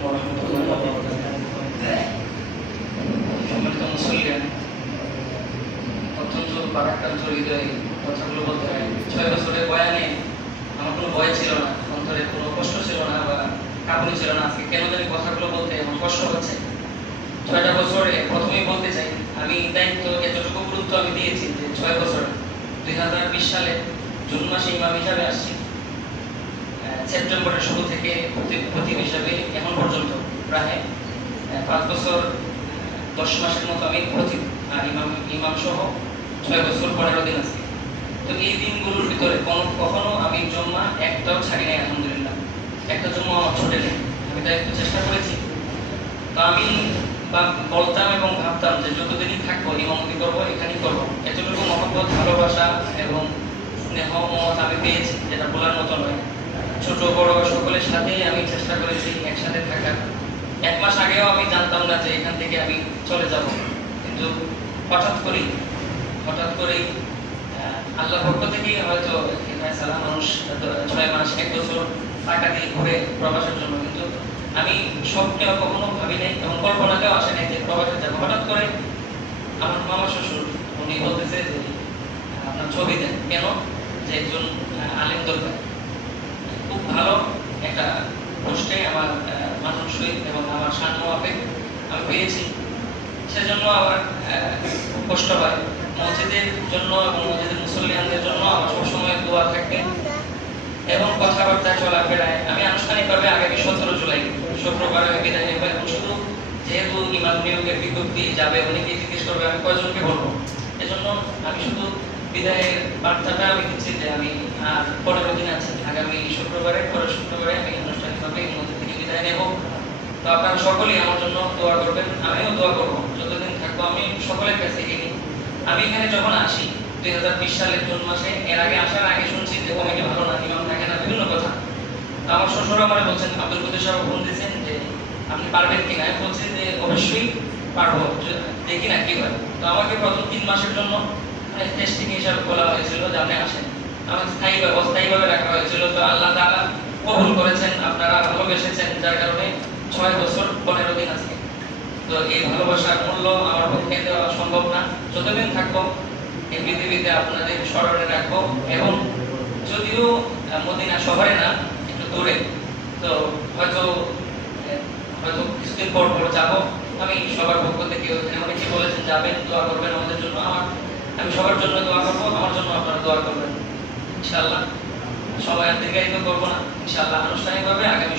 ওয়া রাহমাতুল্লাহি ওয়া বারাকাতুহু। সম্মানিত মুসল্লিয়ান, অত্যন্ত বারাক্রান্ত হৃদয়ে কথাগুলো বলতে হয়। 6 বছরের বয়ানে আমার কোনো ভয় ছিল না, অন্তরে কোনো কষ্ট ছিল না বা কাঁপুনি ছিল না। আজকে কেন জানি কথাগুলো বলতে আমার কষ্ট হচ্ছে। 6টা বছরে প্রথমেই বলতে চাই, আমি দায়িত্ব এতটুকু গুরুত্ব আমি দিয়েছি যে 6 বছর 2020 সালে জুন মাসে ইমাম হিসাবে আসছি। সেপ্টেম্বরের শুরু থেকে খতিব হিসাবে এখন পর্যন্ত প্রায় 5 বছর 10 মাসের মতো আমি খতিব আর ইমাম সহ 6 বছর 15 দিন আছি। তো এই দিনগুলোর ভিতরে কখনো আমি জুম্মা একটাও ছাড়ি নাই, আলহামদুলিল্লাহ। একটা জুম্মা আমার ছুটে নেই। আমি তাই একটু চেষ্টা করেছি। তো আমি বলতাম এবং ভাবতাম যে যতদিনই থাকবো ইমামতি করবো, এখানেই করবো। এতটুকু মহব্বত, ভালোবাসা এবং স্নেহ মত আমি পেয়েছি যেটা বলার মতো নয়। ছোট বড় সকলের সাথে আমি চেষ্টা করেছি একসাথে থাকার। 1 মাস আগেও আমি জানতাম না যে এখান থেকে আমি চলে যাব, কিন্তু হঠাৎ করেই আল্লাহর পক্ষ থেকে হয়তো সালাম মানুষ 6 মাস 1 বছর টাকা দিয়ে ঘুরে প্রবাসের জন্য, কিন্তু আমি স্বপ্নেও কখনো ভাবি নাই এবং কল্পনাতেও আসে নাই যে প্রবাসে যাবো। হঠাৎ করে আমার মামা শ্বশুর উনি বলতেছে যে আপনার ছবি দেন কেন, যে একজন আলেম দরকার। খুব ভালো একটা পোস্টে আমার মানসিক এবং আমার সান্য মাপে আমি পেয়েছি। সেজন্য আমার খুব কষ্ট হয়। মসজিদের জন্য এবং মসজিদের মুসল্লিয়ানদের জন্য আমার সবসময় দোয়া থাকে এবং কথাবার্তা চলাফেরায় আমি আনুষ্ঠানিকভাবে আগামী 17 জুলাই শুক্রবারে বিদায় নেব। এবং শুধু যেহেতু ইমাম নিয়োগের বিজ্ঞপ্তি যাবে, অনেকেই জিজ্ঞেস করবে আমি কয়জনকে বলবো, এজন্য আমি শুধু বিদায়ের বার্তাটা আমি দিচ্ছি যে আমি আর 15 দিন আছে। আগামী শুক্রবারে পরের শুক্রবারে আমি আনুষ্ঠানিকভাবে এই মসজিদ থেকে বিদায় নেব। তো আপনারা সকলেই আমার জন্য দোয়া করবেন, আমিও দোয়া করবো। যতদিন থাকবো আমি সকলের কাছে এগিয়ে। আমি এখানে যখন আসি 2020 সালের জুন মাসে, এর আগে আসার আগে শুনছি যে কমিটি ভালো না, ইমাম থাকে না, বিভিন্ন কথা। তো আমার শ্বশুর আমার বলছেন, আব্দুল কদির সাহেব ফোন দিয়েছেন যে আপনি পারবেন কিনা। আমি বলছি যে অবশ্যই পারবো, দেখি না কি হয়। তো আমাকে প্রথম 3 মাসের জন্য টেস্টিং হিসাবে বলা হয়েছিল যে আপনি আসেন। আমাকে অস্থায়ীভাবে রাখা হয়েছিল। তো আল্লাহ তাআলা কবুল করেছেন, আপনারা ভালোবেসেছেন, যার কারণে 6 বছর 15 দিন আছে। তো এই ভালোবাসার মূল্য আমার পক্ষে দেওয়া সম্ভব না। যতদিন থাকবো এই পৃথিবীতে আপনাদের স্মরণে রাখবো। এবং যদিও মদিনা শহরে না, একটু দূরে, তো হয়তো কিছুদিন পর যাবো। আমি সবার পক্ষ থেকে অনেকে বলেছেন যাবেন, দোয়া করবেন আমাদের জন্য। আমি সবার জন্য দোয়া করবো, আমার জন্য আপনারা দোয়া করবেন ইনশাআল্লাহ। সময় আর দীর্ঘায়িত করবো না, ইনশাআল্লাহ আনুষ্ঠানিকভাবে আগামী